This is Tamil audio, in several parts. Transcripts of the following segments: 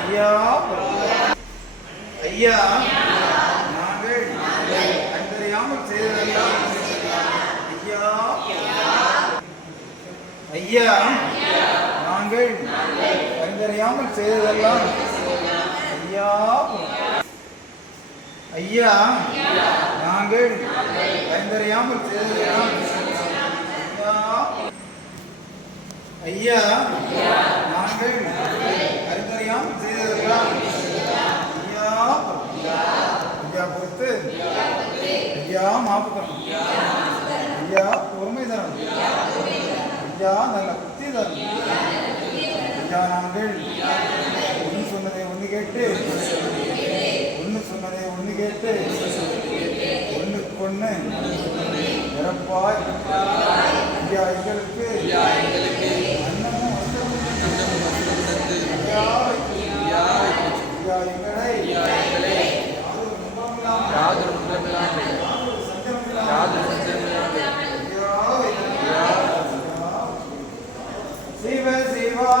ஐயா ஐயா நாங்கள் அறிந்தறியாமல் செய்ததெல்லாம் ஐயா. ஐயா நாங்கள் அறிந்தறியாமல் செய்ததெல்லாம் ஐயா. ஐயா நாங்கள் அறிந்தறியாமல் செய்ததெல்லாம் ஐயா. ஐயா நாங்கள் அறிந்தறியாமல் செய்ததெல்லாம். ஐயா ஐயா பொறுத்து. ஐயா மாப்பு தரணும் ஐயா பொறுமை தரணும் ஐயா நல்ல புத்தி தரணும் ஐயா நாங்கள் ஒன்று சொன்னதை ஒன்று கேட்டு ஒன்று சொன்னதை ஒன்று கேட்டு ஒன்றுக்கு ஒன்று நிரப்பாய் ஐயா எங்களுக்கு அன்னமும் வஸ்திரமும் ஐயா ஐயா எங்களை யாதொரு குற்றமில்லாமல் யாதொரு ஐயா. சிவ சிவா.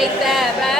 make that, man.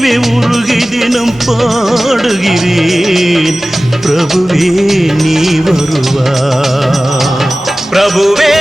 நினைவே உருகி தினம் பாடுகிறேன். பிரபுவே நீ வருவாய் பிரபுவே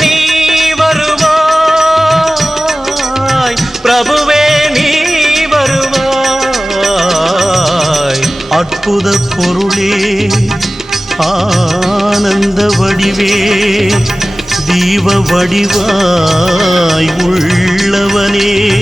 நீ வருவாய். பிரபுவே நீ வருவாய். அற்புத பொருளே ஆனந்த வடிவே தீப வடிவாய் உள்ளவனே.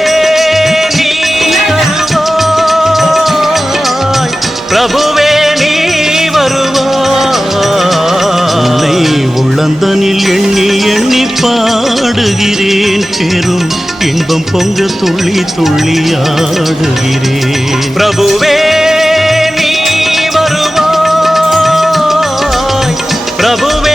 இன்பம் பொங்க துள்ளி துள்ளி ஆடுகிறேன் பிரபுவே நீ வருவாய். பிரபுவே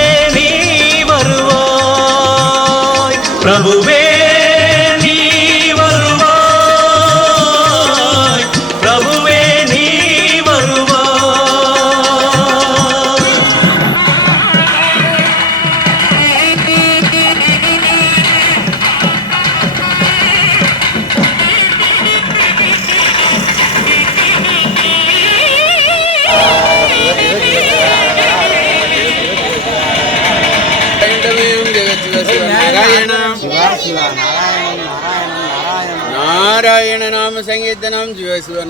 சிவ நாராயண நாம சங்கீர்த்தனம் சிவ சிவ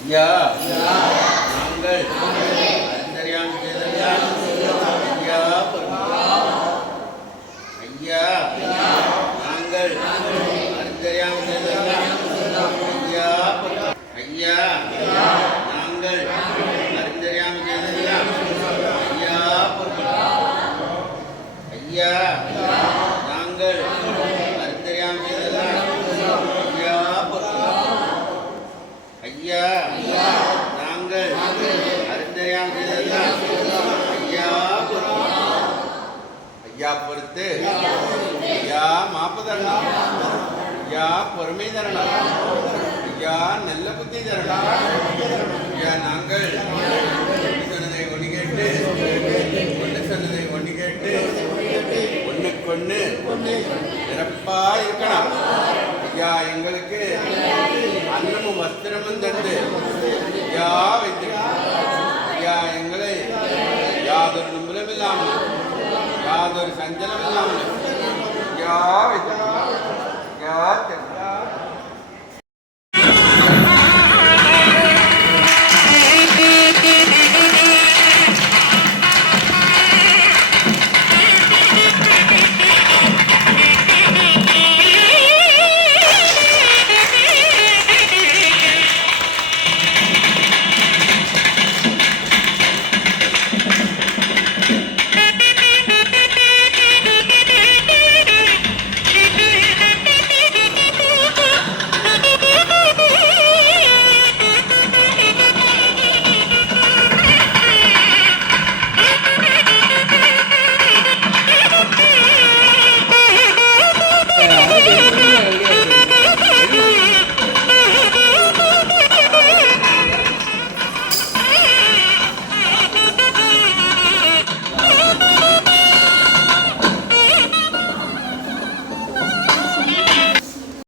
ஐயா நாங்கள் அறிந்தறியாமல் செய்ததெல்லாம் ஐயா பொறுப்பு. ஐயா நாங்கள் அறிந்தறியாமல் செய்ததெல்லாம் ஐயா பொறுப்பு. ஐயா நாங்கள் அறிந்தறியாமல் செய்ததெல்லாம் ஐயா பொறுப்பு. ஐயா நாங்கள் அறிந்தறியாமல் செய்ததெல்லாம் ஐயா பொறுப்பு. ஐயா நாங்கள் அறிந்தறியாமல் செய்ததெல்லாம் ஐயா பொறுத்து ஐயா மாப்பு தரணும் ஐயா பொறுமை தரணா ஐயா நல்ல புத்தி தரணா ஐயா நாங்கள் ஒன்று சொன்னதை ஒன்று கேட்டு ஒன்று சொன்னதை ஒன்று கேட்டு ஒன்றுக்கொன்று சிறப்பா இருக்கணும் ஐயா எங்களுக்கு அன்னமும் வஸ்திரமும் தந்து ஐயா வைத்திருக்கணும் ஐயா எங்களை யாதொரு நம்பலும் இல்லாமல் யாதொரு சஞ்சலம் இல்லாமல் ஐயா வைத்திருக்கணும் ஐயா தெரிந்து